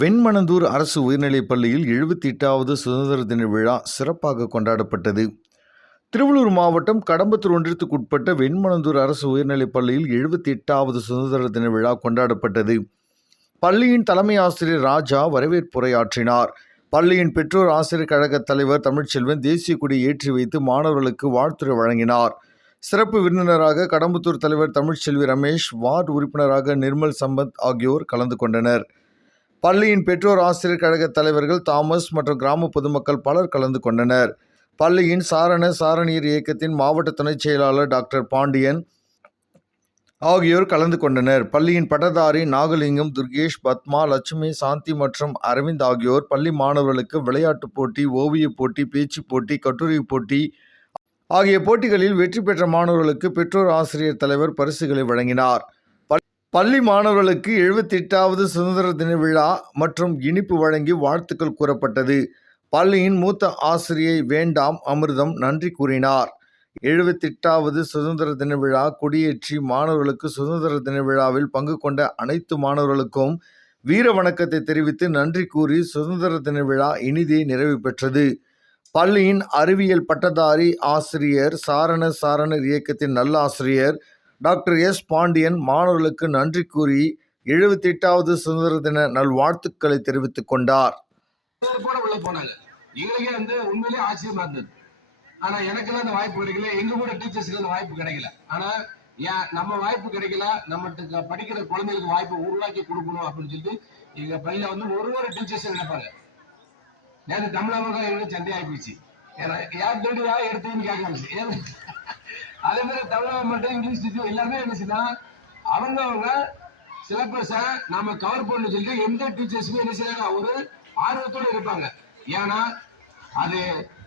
வெண்மணந்தூர் அரசு உயர்நிலைப் பள்ளியில் 78வது சுதந்திர தின விழா சிறப்பாக கொண்டாடப்பட்டது. திருவள்ளூர் மாவட்டம் கடம்பத்தூர் ஒன்றியத்துக்குட்பட்ட வெண்மணந்தூர் அரசு உயர்நிலைப் பள்ளியில் 78வது சுதந்திர தின விழா கொண்டாடப்பட்டது. பள்ளியின் தலைமை ஆசிரியர் ராஜா வரவேற்புரையாற்றினார். பள்ளியின் பெற்றோர் ஆசிரியர் கழக தலைவர் தமிழ்ச்செல்வன் தேசிய கொடி ஏற்றி வைத்து மாணவர்களுக்கு வாழ்த்துரை வழங்கினார். சிறப்பு விருந்தினராக கடம்பத்தூர் தலைவர் தமிழ்ச்செல்வி ரமேஷ், வார்டு உறுப்பினராக நிர்மல் சம்பத் ஆகியோர் கலந்து கொண்டனர். பள்ளியின் பெற்றோர் ஆசிரியர் கழக தலைவர்கள் தாமஸ் மற்றும் கிராம பொதுமக்கள் பலர் கலந்து கொண்டனர். பள்ளியின் சாரணியர் இயக்கத்தின் மாவட்ட துணைச் செயலாளர் டாக்டர் பாண்டியன் ஆகியோர் கலந்து கொண்டனர். பள்ளியின் பட்டதாரி நாகலிங்கம், துர்கேஷ், பத்மா, லட்சுமி, சாந்தி மற்றும் அரவிந்த் ஆகியோர் பள்ளி மாணவர்களுக்கு விளையாட்டுப் போட்டி, ஓவியப் போட்டி, பேச்சுப் போட்டி, கட்டுரை போட்டி ஆகிய போட்டிகளில் வெற்றி பெற்ற மாணவர்களுக்கு பெற்றோர் ஆசிரியர் தலைவர் பரிசுகளை வழங்கினார். பள்ளி மாணவர்களுக்கு 78வது சுதந்திர தின விழா மற்றும் இனிப்பு வழங்கி வாழ்த்துக்கள் கூறப்பட்டது. பள்ளியின் மூத்த ஆசிரியை வேண்டாம் அமிர்தம் நன்றி கூறினார். 78வது சுதந்திர தின விழா கொடியேற்றி மாணவர்களுக்கு சுதந்திர தின விழாவில் பங்கு கொண்ட அனைத்து மாணவர்களுக்கும் வீர வணக்கத்தை தெரிவித்து நன்றி கூறி சுதந்திர தின விழா இனிதே நிறைவு பெற்றது. பள்ளியின் அறிவியல் பட்டதாரி ஆசிரியர் சாரணர் இயக்கத்தின் நல்லாசிரியர் டாக்டர் எஸ் பாண்டியன் மாணவர்களுக்கு நன்றி கூறி 78வது சுதந்திர தின நல்வாழ்த்துக்களை தெரிவித்துக் கொண்டார். உண்மையிலே ஆச்சரியமா இருந்தது. ஆனா எனக்கெல்லாம் அந்த வாய்ப்பு கிடைக்கல, எங்க கூட டீச்சர்ஸ்க்கு அந்த வாய்ப்பு கிடைக்கல. ஆனா நம்ம வாய்ப்பு கிடைக்கல, நம்ம படிக்கிற குழந்தைகளுக்கு வாய்ப்பு உருவாக்கி கொடுக்கணும் அப்படின்னு சொல்லிட்டு எங்க பள்ளியில ஒரு டீச்சர்ஸ் நினைப்பாங்க. நேற்று தமிழக எங்களுக்கு சண்டை ஆயிப்போச்சு. யார் தேடியா எடுத்துன்னு கேட்க அதே மாதிரி தமிழகம் மட்டும் இங்கிலீஷ் டீச்சர் எல்லாமே என்னச்சுன்னா அவங்க சிலபஸை நாம கவர் பண்ணு சொல்லிட்டு எந்த டீச்சர்ஸுமே என்ன செய்யறாங்க ஒரு ஆர்வத்தோடு இருப்பாங்க. ஏன்னா அது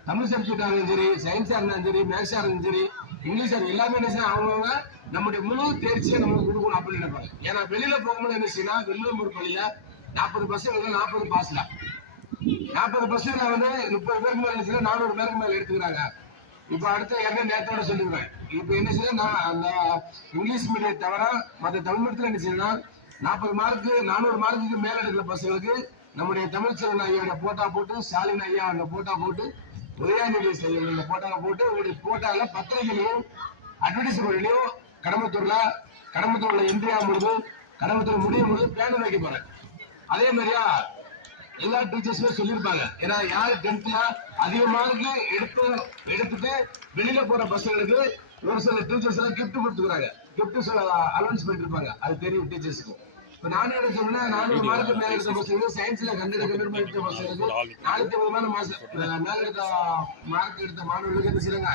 தமிழ் சப்ஜெக்டா இருந்தாலும் சரி, சயின்ஸா இருந்தாலும் சரி, மேக்ஸா இருந்தாலும் சரி, இங்கிலீஷா எல்லாமே என்ன செய்ய அவங்க நம்முடைய முழு தேர்ச்சியை நமக்கு கொடுக்கணும் அப்படின்னு நினைப்பாங்க. ஏன்னா வெளியில போகும்போது என்ன செய்யணும், வெள்ளூர் பள்ளியில 40% 40 பாஸ்ல 40% 30 பேருக்கு மேல 400 பேருக்கு மேல எடுத்துக்கிறாங்க. இப்ப அடுத்த நேரத்தோட சொல்லிடுவேன். இப்ப என்ன செய்ய அந்த இங்கிலீஷ் மீடியம் தவிர மற்ற தமிழ் மீடியத்துல என்ன செய்யணும், 40 மார்க்கு 400 மார்க்குக்கு மேல எடுக்கிற பசங்களுக்கு நம்முடைய தமிழ்ச்செல்வன் ஐயாவோட போட்டா போட்டு, ஸ்டாலின் ஐயா அந்த போட்டா போட்டு, உதயாநிதி செய்ய போட்டா போட்டு உங்களுடைய போட்டால பத்திரிகையிலையும் அட்வர்டைஸ்மெண்ட்லயும் கடம்பத்தூர்ல என்ட்ரி ஆகும் பொழுது கடம்பத்தூர் முடியும் பொழுது பேனர் வைக்க போறேன். அதே மாதிரியா எல்லா டீச்சர்ஸுமே சொல்லியிருப்பாங்க. ஏன்னா யாரு 10th அதிக மார்க்கு எடுத்துட்டு வெளியில போற பசங்களுக்கு ஒரு சில டீச்சர்ஸ் எல்லாம் கிஃப்ட் கொடுத்துக்கிறாங்க. கிஃப்ட் சில அலௌன்ஸ் பண்ணிருப்பாங்க. அது தெரியும் டீச்சர்ஸுக்கு. இப்ப நானும் என்ன சொன்னா 400 மார்க்கு மேல எடுத்த பசங்களுக்கு, சயின்ஸ்ல 100 எடுத்த பசங்களுக்கு 450 மேல எடுத்த மார்க் எடுத்த மாணவர்களுக்கு என்ன செய்யறாங்க